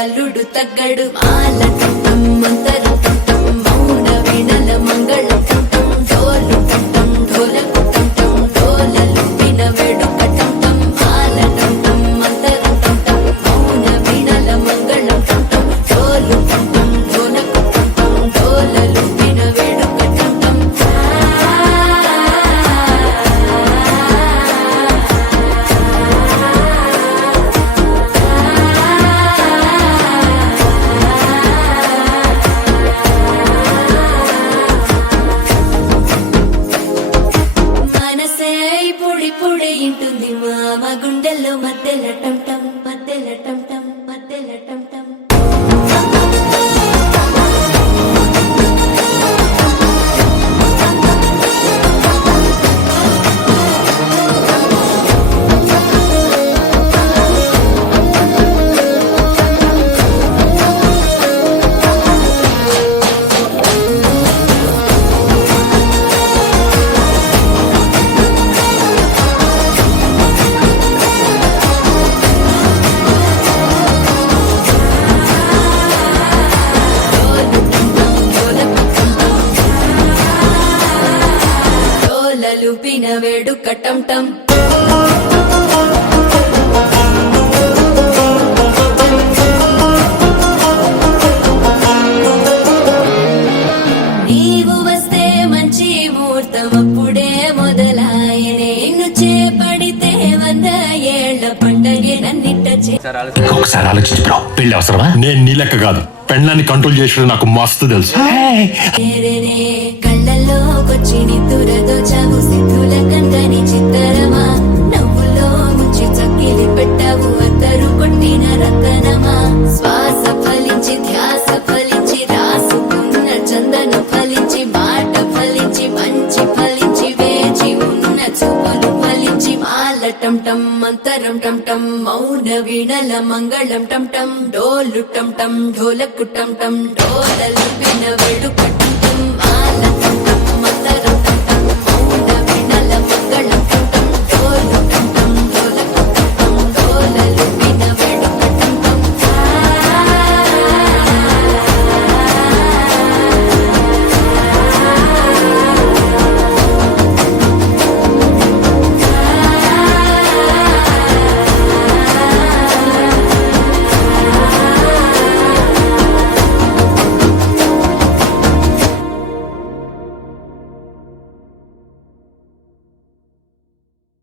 అల్లుడు తగ్గడు మాల టం మంతరు టం మౌన వీణల మంగళం టం డోలు టం ఢోలకు టం డోలలు విన వేడుక టం మాల టం మంతరు టం మౌన వీణల మంగళం టం డోలు టం ఢోలకు టం డోలలు విన వేడుక టం పొడి ఇంటుంది మామ గుండెల్లో మధ్యల టం టం మధ్యల టం టం మధ్యల టం టం లూపిన వేడుక టం టం నీవు వస్తే మంచి ముహూర్తం అప్పుడే మొదలాయనే నిన్ను చేపడితే 100 ఏళ్ల పండగే నన్నిట్ట ఒకసారి ఆలోచించి బ్రో, పెళ్లి అవసరమా? నేను నీ లెక్క కాదు, పెళ్ళాన్ని కంట్రోల్ చేసిన నాకు మస్తు తెలుసు. కళ్ళల్లోకొచ్చి నిద్దురదో చావు సిద్ధుల కందని చిత్తరమా నవ్వులో ముంచి చక్కిలి పెట్టావు అద్దరు కొట్టిన రతనమా శ్వాస ఫలించి ధ్యాస ఫలించి రాసుకున్న చందను ఫలించి మాట ఫలించి మంచి ఫలించి వేచి ఉన్న చూపులు ఫలించి మాల టం టం మంతరం టం టం మౌన వీణల మంగళం టం టం డోలు టం టం ఢోలకు టం టం డోలలు విన వేడుక టం టం మాల టం టం మంతరం టం టం మౌన వీణల మంగళం